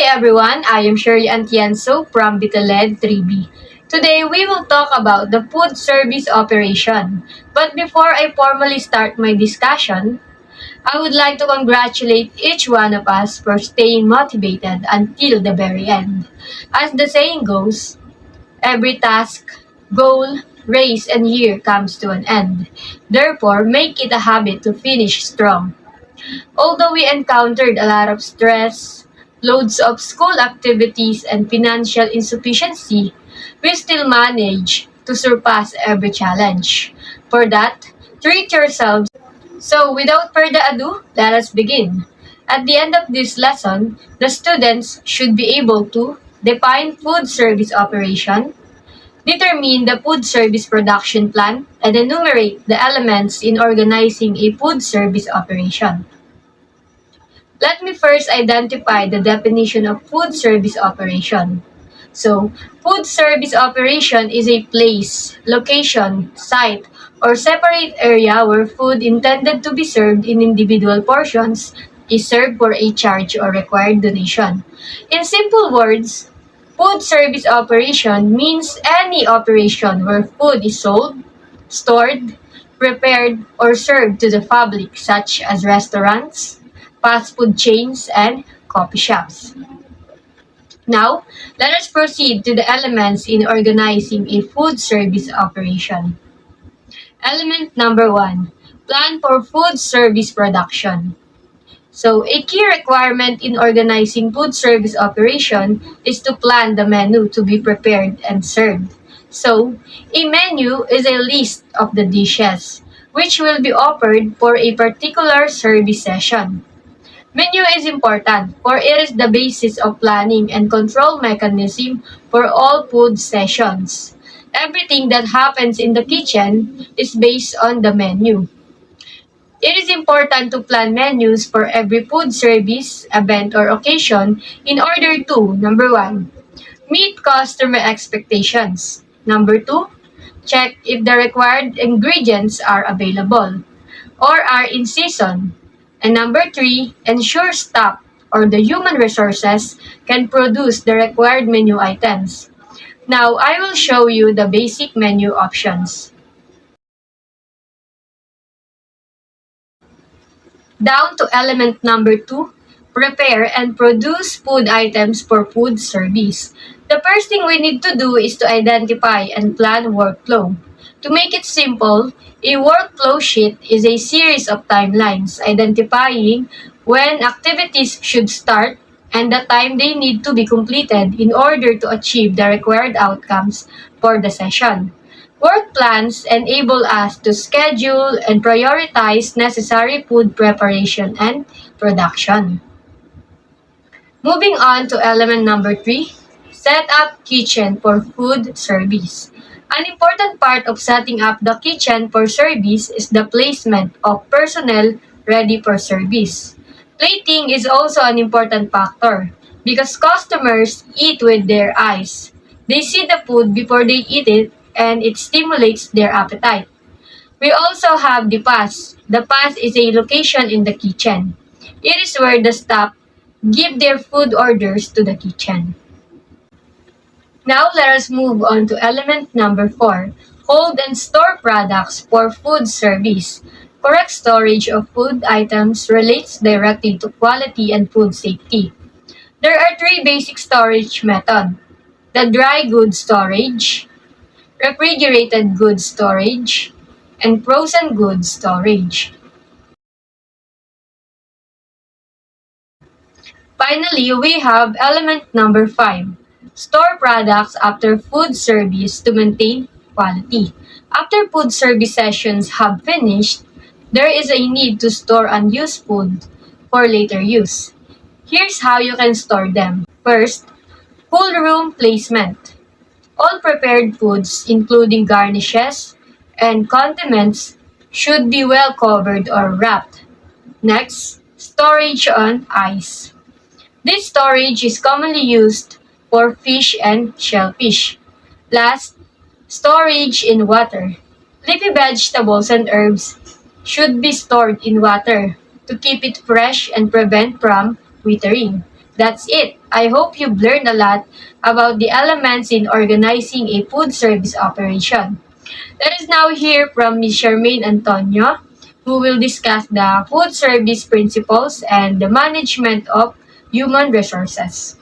day everyone, I am Sherry Antienzo from Bitaled 3B. Today we will talk about the food service operation. But before I formally start my discussion, I would like to congratulate each one of us for staying motivated until the very end. As the saying goes, every task, goal, race, and year comes to an end. Therefore, make it a habit to finish strong. Although we encountered a lot of stress, loads of school activities, and financial insufficiency, we still managed to surpass every challenge. For that, treat yourselves. So, without further ado, let us begin. At the end of this lesson, the students should be able to define food service operation, determine the food service production plan, and enumerate the elements in organizing a food service operation. Let me first identify the definition of food service operation. So, food service operation is a place, location, site, or separate area where food intended to be served in individual portions is served for a charge or required donation. In simple words, food service operation means any operation where food is sold, stored, prepared, or served to the public, such as restaurants, fast food chains, and coffee shops. Now, let us proceed to the elements in organizing a food service operation. Element number one, plan for food service production. So, a key requirement in organizing food service operation is to plan the menu to be prepared and served. So, a menu is a list of the dishes which will be offered for a particular service session. Menu is important for it is the basis of planning and control mechanism for all food sessions. Everything that happens in the kitchen is based on the menu. It is important to plan menus for every food service, event, or occasion in order to, number one, meet customer expectations. Number two, check if the required ingredients are available or are in season. And number three, ensure staff or the human resources can produce the required menu items. Now, I will show you the basic menu options. Down to element number two, prepare and produce food items for food service. The first thing we need to do is to identify and plan workflow. To make it simple, a workflow sheet is a series of timelines identifying when activities should start and the time they need to be completed in order to achieve the required outcomes for the session. Work plans enable us to schedule and prioritize necessary food preparation and production. Moving on to element number three, set up kitchen for food service. An important part of setting up the kitchen for service is the placement of personnel ready for service. Plating is also an important factor because customers eat with their eyes. They see the food before they eat it and it stimulates their appetite. We also have the pass. The pass is a location in the kitchen. It is where the staff give their food orders to the kitchen. Now let us move on to element number four, hold and store products for food service. Correct storage of food items relates directly to quality and food safety. There are three basic storage methods: the dry goods storage, refrigerated goods storage, and frozen goods storage. Finally, we have element number five, store products after food service to maintain quality. After food service sessions have finished, there is a need to store unused food for later use. Here's how you can store them. First, cool room placement. All prepared foods, including garnishes and condiments, should be well covered or wrapped. Next, storage on ice. This storage is commonly used for fish and shellfish. Last, storage in water. Leafy vegetables and herbs should be stored in water to keep it fresh and prevent from withering. That's it. I hope you've learned a lot about the elements in organizing a food service operation. Let us now hear from Ms. Charmaine Antonio, who will discuss the food service principles and the management of human resources.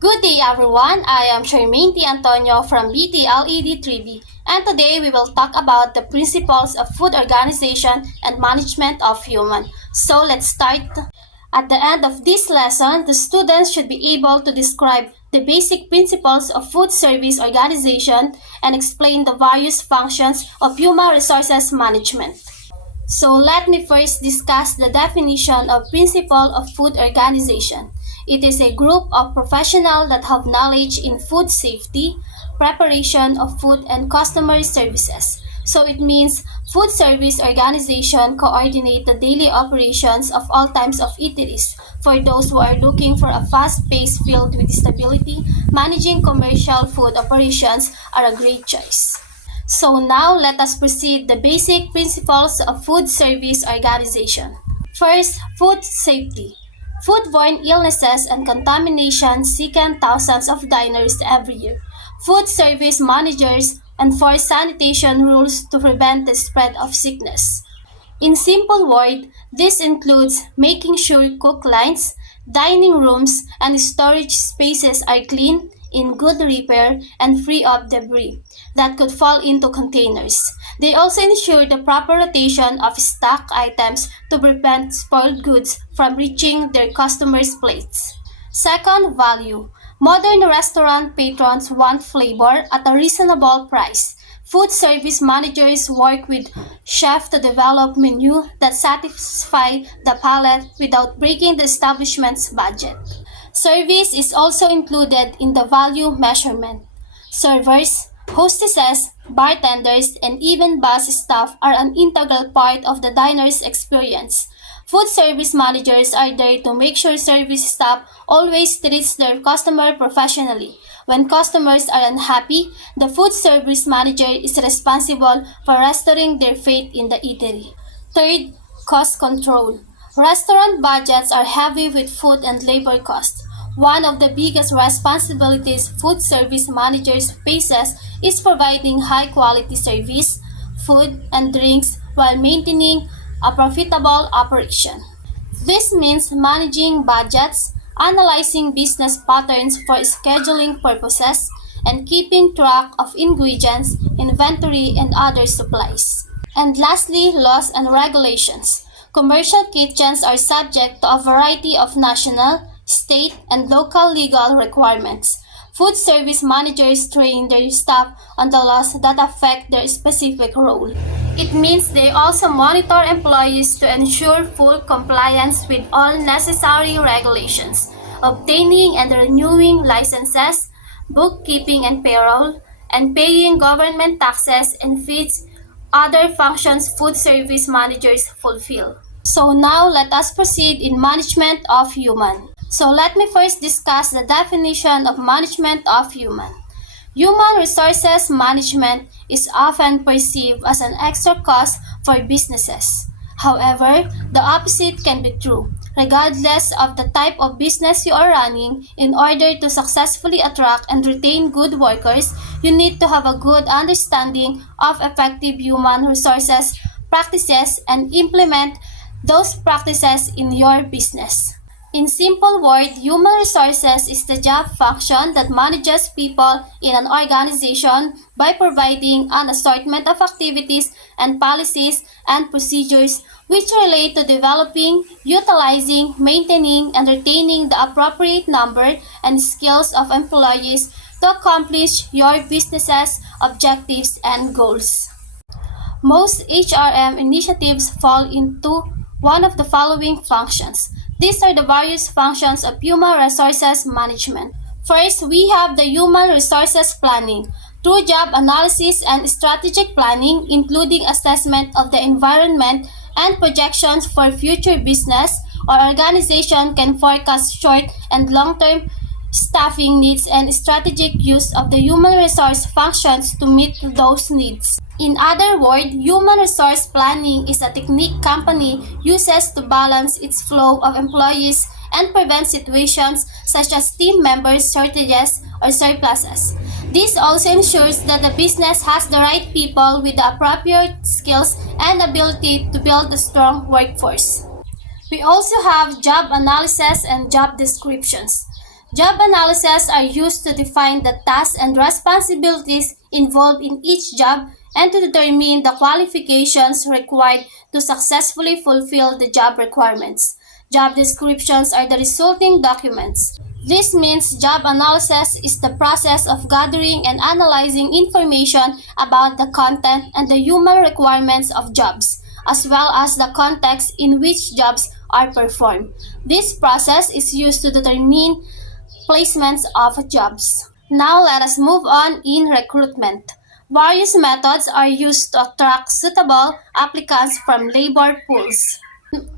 Good day everyone, I am Charmaine T. Antonio from BTLED 3B and today we will talk about the principles of food organization and management of human. So let's start. At the end of this lesson, the students should be able to describe the basic principles of food service organization and explain the various functions of human resources management. So let me first discuss the definition of principle of food organization. It is a group of professionals that have knowledge in food safety, preparation of food and customer services. So it means food service organization coordinate the daily operations of all types of eateries. For those who are looking for a fast-paced field with stability, managing commercial food operations are a great choice. So now let us proceed the basic principles of food service organization. First, food safety. Foodborne illnesses and contamination sicken thousands of diners every year. Food service managers enforce sanitation rules to prevent the spread of sickness. In simple words, this includes making sure cook lines, dining rooms, and storage spaces are clean, in good repair, and free of debris that could fall into containers. They also ensure the proper rotation of stock items to prevent spoiled goods from reaching their customers' plates. Second, value. Modern restaurant patrons want flavor at a reasonable price. Food service managers work with chefs to develop menus that satisfy the palate without breaking the establishment's budget. Service is also included in the value measurement. Servers, hostesses, bartenders, and even bus staff are an integral part of the diner's experience. Food service managers are there to make sure service staff always treats their customer professionally. When customers are unhappy, the food service manager is responsible for restoring their faith in the eatery. Third, cost control. Restaurant budgets are heavy with food and labor costs. One of the biggest responsibilities food service managers faces is providing high quality service, food, and drinks while maintaining a profitable operation. This means managing budgets, analyzing business patterns for scheduling purposes, and keeping track of ingredients, inventory, and other supplies. And lastly, laws and regulations. Commercial kitchens are subject to a variety of national, state, and local legal requirements. Food service managers train their staff on the laws that affect their specific role. It means they also monitor employees to ensure full compliance with all necessary regulations, obtaining and renewing licenses, bookkeeping and payroll, and paying government taxes and fees, other functions food service managers fulfill. So now let us proceed in management of human. So let me first discuss the definition of management of human. Human resources management is often perceived as an extra cost for businesses. However, the opposite can be true. Regardless of the type of business you are running, in order to successfully attract and retain good workers, you need to have a good understanding of effective human resources practices and implement those practices in your business. In simple words, human resources is the job function that manages people in an organization by providing an assortment of activities and policies and procedures which relate to developing, utilizing, maintaining, and retaining the appropriate number and skills of employees to accomplish your business's objectives and goals. Most HRM initiatives fall into one of the following functions. These are the various functions of human resources management. First, we have the human resources planning. Through job analysis and strategic planning, including assessment of the environment and projections for future business, our organization can forecast short and long-term staffing needs and strategic use of the human resource functions to meet those needs. In other words, human resource planning is a technique company uses to balance its flow of employees and prevent situations such as team members shortages or surpluses. This also ensures that the business has the right people with the appropriate skills and ability to build a strong workforce. We also have job analysis and job descriptions. Job analyses are used to define the tasks and responsibilities involved in each job and to determine the qualifications required to successfully fulfill the job requirements. Job descriptions are the resulting documents. This means job analysis is the process of gathering and analyzing information about the content and the human requirements of jobs, as well as the context in which jobs are performed. This process is used to determine placements of jobs. Now let us move on in recruitment. Various methods are used to attract suitable applicants from labor pools.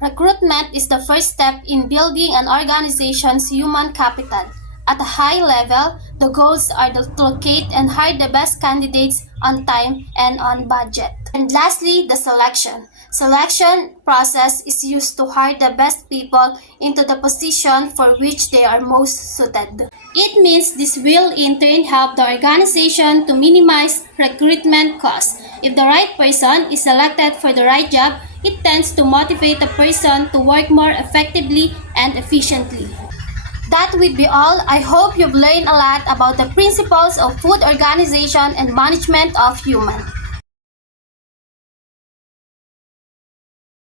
Recruitment is the first step in building an organization's human capital. At a high level, the goals are to locate and hire the best candidates on time and on budget. And lastly, the selection. Selection process is used to hire the best people into the position for which they are most suited. It means this will in turn help the organization to minimize recruitment costs. If the right person is selected for the right job, it tends to motivate the person to work more effectively and efficiently. That would be all. I hope you've learned a lot about the principles of food organization and management of human.